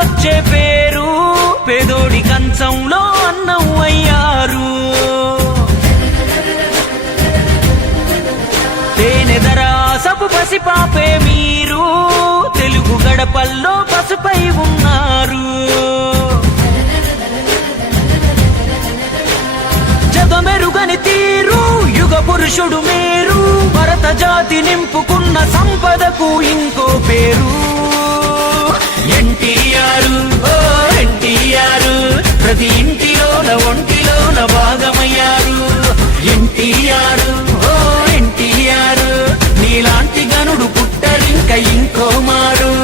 ముద్దొచ్చే పేరు, పేదోడి కంచంలో అన్నం అయ్యారు. తేనెదరాసపు పసిపాపే మీరు, తెలుగు గడపల్లో పసుపై ఉన్నారు. జగమెరుగని తీరు, యుగ పురుషుడు మీరు, భరత జాతి నింపుకున్న సంపదకు ఇంకో పేరు. ఎన్టీఆర్, ఓ ఎన్టీఆర్, ప్రతి ఇంటిలోన ఒంటిలోన భాగమయ్యారు. ఎన్టీఆర్, ఓ ఎన్టీఆర్, నీలాంటి గనుడు పుట్టరింక ఇంకో మారు.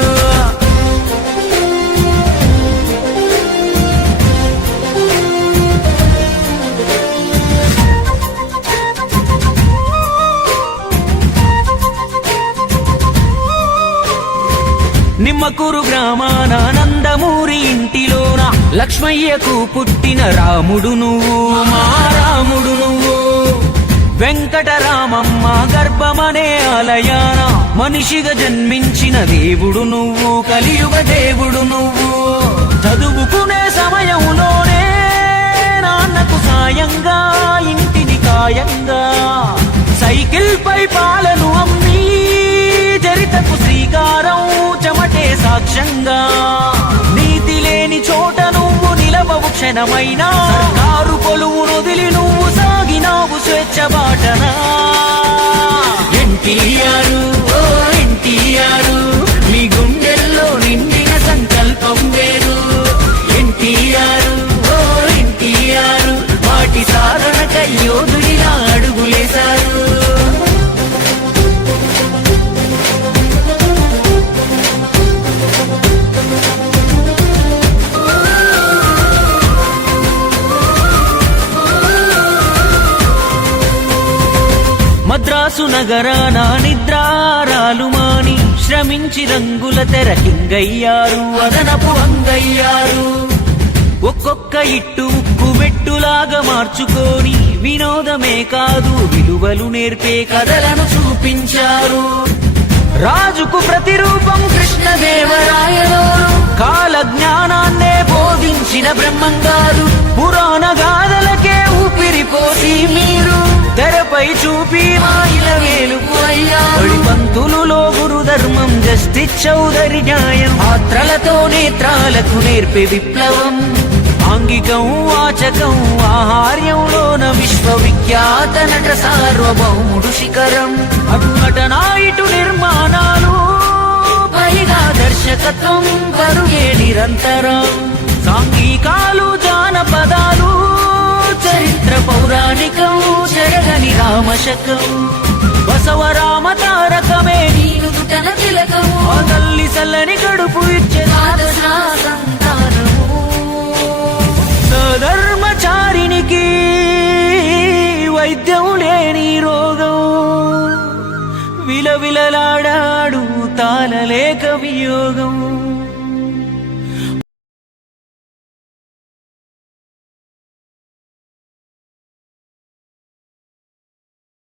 నిమ్మకూరు గ్రామాన నందమూరి ఇంటిలోన లక్ష్మయ్యకు పుట్టిన రాముడు నువ్వు, మా రాముడు నువ్వు. వెంకటరామమ్మ గర్భమనే ఆలయాన మనిషిగా జన్మించిన దేవుడు నువ్వు, కలియుగ దేవుడు నువ్వు. చదువుకునే సమయంలోనే నాన్నకు సాయంగా, ఇంటిని కాయంగా, సైకిల్ పై పాలను అమ్మి చరితకు శ్రీకారం, చెమటే సాక్ష్యంగా. నీతి లేని చోట నువ్వు నిలవవు క్షణమైనా, సర్కారు కొలువును వదిలి నువ్వు సాగినావు స్వేచ్ఛ బాటనా. ఎన్టీఆర్, ఓ ఎన్టీఆర్, మీ గుండెల్లో నిండిన సంకల్పం వేరు. ఎన్టీఆర్, ఓ ఎన్టీఆర్, వాటి సాధనకై యోధుడిలా అడుగులేశారు. మద్రాసు నగరాన నిద్రారాలు మాని శ్రమించి రంగుల తెరకింగయ్యారు, అదనపు అంగయ్యారు. ఒక్కొక్క ఇట్టు ఉక్కు మెట్టులాగా మార్చుకొని వినోదమే కాదు విలువలు నేర్పే కథలను చూపించారు. రాజుకు ప్రతిరూపం కృష్ణదేవరాయలు, కాల జ్ఞానాన్నే బోధించిన బ్రహ్మంగారు. పురాణ గాథలకే ఊపిరిపోసి మీరు తెరపై చూపి మాయిల వేలుకు అయ్యారు. పంతులులో గురు ధర్మం, జస్టిస్ చౌదరి న్యాయం, పాత్రలతో నేత్రాలకు నేర్పే విప్లవం. ఆంగికం వాచకం ఆహార్యంలోన విశ్వవిఖ్యాత నట సార్వభౌముడు శిఖరం. అటు నటనా ఇటు నిర్మాణాలు, పైగా దర్శకత్వం, పరుగే నిరంతరం. సాంఘికాలు జానపదాలు, చరిత్ర పౌరాణికం, చెరగని రామశకం. బసవరామ తారకమే నీను దుటన తిలకము, ఆ తల్లి సల్లని కడుపు ఇచ్చే సంతానము. సధర్మచారినికి వైద్యం లేని రోగం, విలవిలలాడాడు తాళలేక వియోగం.